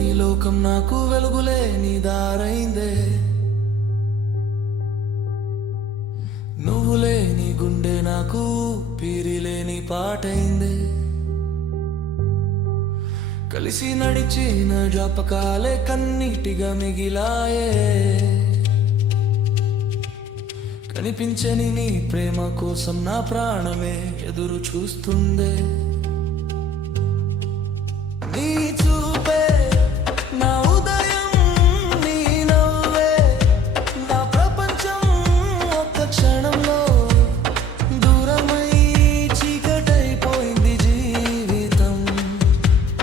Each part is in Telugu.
నీ లోకం నాకు వెలుగులే నీ దారైందే. నువ్వులే నీ గుండె నాకు పీరిలేని పాటైందే. కలిసి నడిచిన జ్ఞాపకాలే కన్నీటిగా మిగిలాయే. కనిపించని నీ ప్రేమ కోసం నా ప్రాణమే ఎదురు చూస్తుందే. నీ చూపే నా ఉదయం, నీ నవ్వే నా ప్రపంచం. ఒక్క క్షణంలో దూరమై చీకటైపోయింది జీవితం.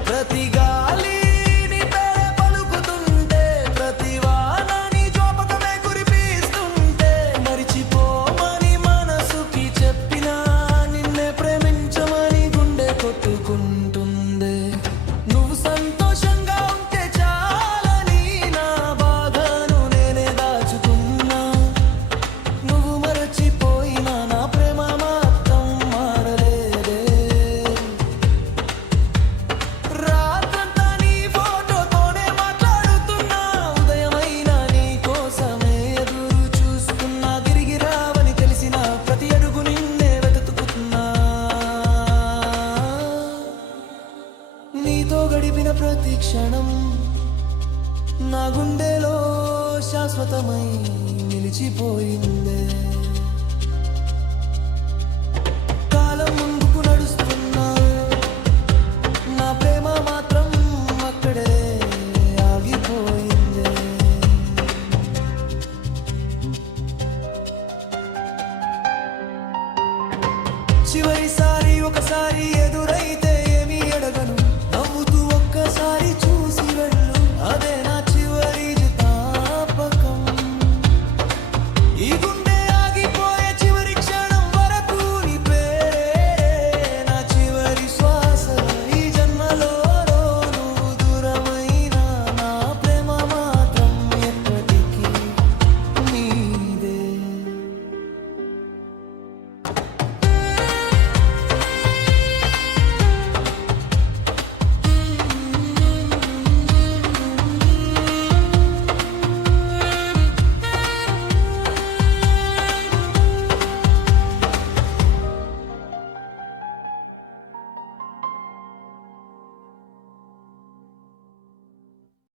ప్రతి గాలి నీ పేరే పలుకుతుంటే, ప్రతి వాన నీ జ్ఞాపకమే కురిపిస్తుంటే, మరిచిపోమని మనసుకి చెప్పినా నిన్నే ప్రేమించమని గుండె కొట్టుకుంటుందే. నువ్వు సంతోషంగా ఉంటే చాలని నా బాధను నేనే దాచుకున్నా. నువ్వు మరచిపోయినా నా ప్రేమ మాత్రం మారలేదే. రాత్రంతా నీ ఫోటోతోనే మాట్లాడుతున్నా, ఉదయమైనా నీ కోసమే ఎదురు చూస్తున్నా. తిరిగి రావని తెలిసిన ప్రతి అడుగు నిన్నే వెతుకుతున్నా. నీతో గడిపిన ప్రతి క్షణం నా గుండెలో శాశ్వతమై నిలిచిపోయిందే.